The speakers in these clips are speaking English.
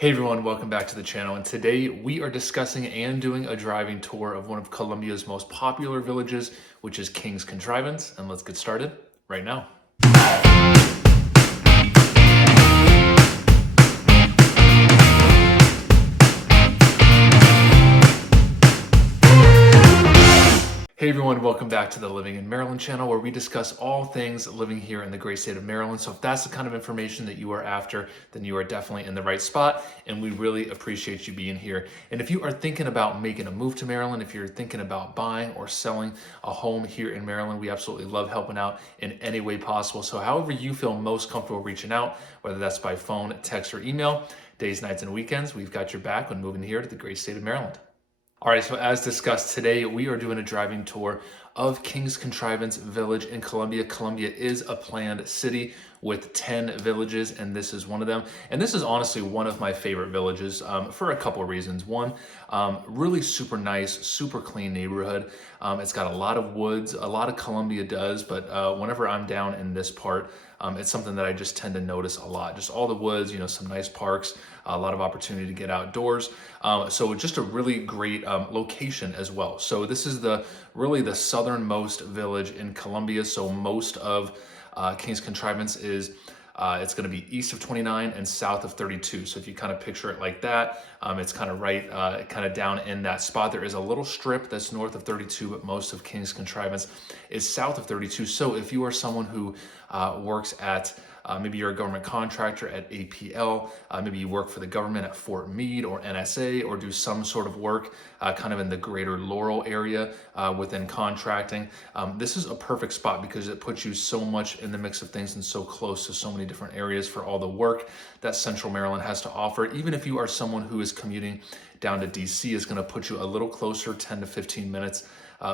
Hey everyone, welcome back to the channel, and today we are discussing and doing a driving tour of one of Colombia's most popular villages, which is Kings Contrivance, and let's get started right now. Hey everyone, welcome back to the Living in Maryland channel, where we discuss all things living here in the great state of Maryland. So if that's the kind of information that you are after, then you are definitely in the right spot, and we really appreciate you being here. And if you are thinking about making a move to Maryland, if you're thinking about buying or selling a home here in Maryland, we absolutely love helping out in any way possible. So however you feel most comfortable reaching out, whether that's by phone, text, or email, days, nights, and weekends, we've got your back when moving here to the great state of Maryland. All right, so as discussed today, we are doing a driving tour of Kings Contrivance Village in Colombia. Colombia is a planned city with 10 villages, and this is one of them. And this is honestly one of my favorite villages for a couple of reasons. One, really super nice, super clean neighborhood. It's got a lot of woods, a lot of Colombia does, but whenever I'm down in this part, it's something that I just tend to notice a lot. Just all the woods, some nice parks, a lot of opportunity to get outdoors. So just a really great location as well. So this is really the southernmost village in Colombia. So most of King's Contrivance is it's going to be east of 29 and south of 32. So if you kind of picture it like that, it's kind of right, kind of down in that spot. There is a little strip that's north of 32, but most of King's Contrivance is south of 32. So if you are someone who works at maybe you're a government contractor at APL, maybe you work for the government at Fort Meade or NSA, or do some sort of work kind of in the greater Laurel area within contracting. This is a perfect spot because it puts you so much in the mix of things and so close to so many different areas for all the work that Central Maryland has to offer. Even if you are someone who is commuting down to DC, it's going to put you a little closer, 10 to 15 minutes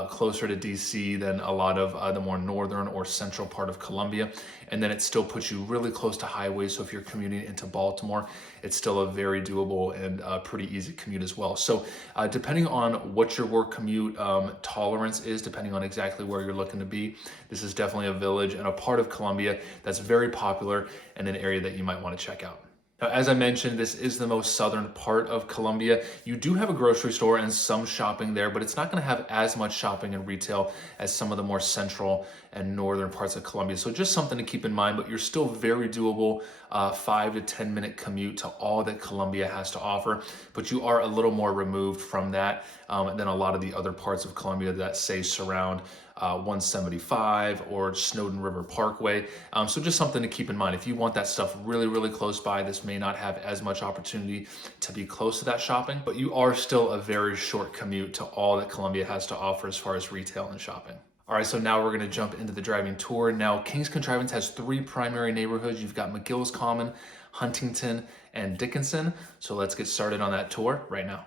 closer to DC than a lot of the more northern or central part of Columbia. And then it still puts you really close to highways. So if you're commuting into Baltimore, it's still a very doable and pretty easy commute as well. So depending on what your work commute tolerance is, depending on exactly where you're looking to be, this is definitely a village and a part of Columbia that's very popular and an area that you might want to check out. Now, as I mentioned, this is the most southern part of Colombia. You do have a grocery store and some shopping there, but it's not going to have as much shopping and retail as some of the more central and northern parts of Colombia. So just something to keep in mind, but you're still very doable, 5 to 10 minute commute to all that Colombia has to offer. But you are a little more removed from that than a lot of the other parts of Colombia that say surround 175 or Snowden River Parkway. So just something to keep in mind. If you want that stuff really, really close by, this may not have as much opportunity to be close to that shopping, but you are still a very short commute to all that Colombia has to offer as far as retail and shopping. All right, so now we're gonna jump into the driving tour. Now, Kings Contrivance has 3 primary neighborhoods. You've got McGill's Common, Huntington, and Dickinson. So let's get started on that tour right now.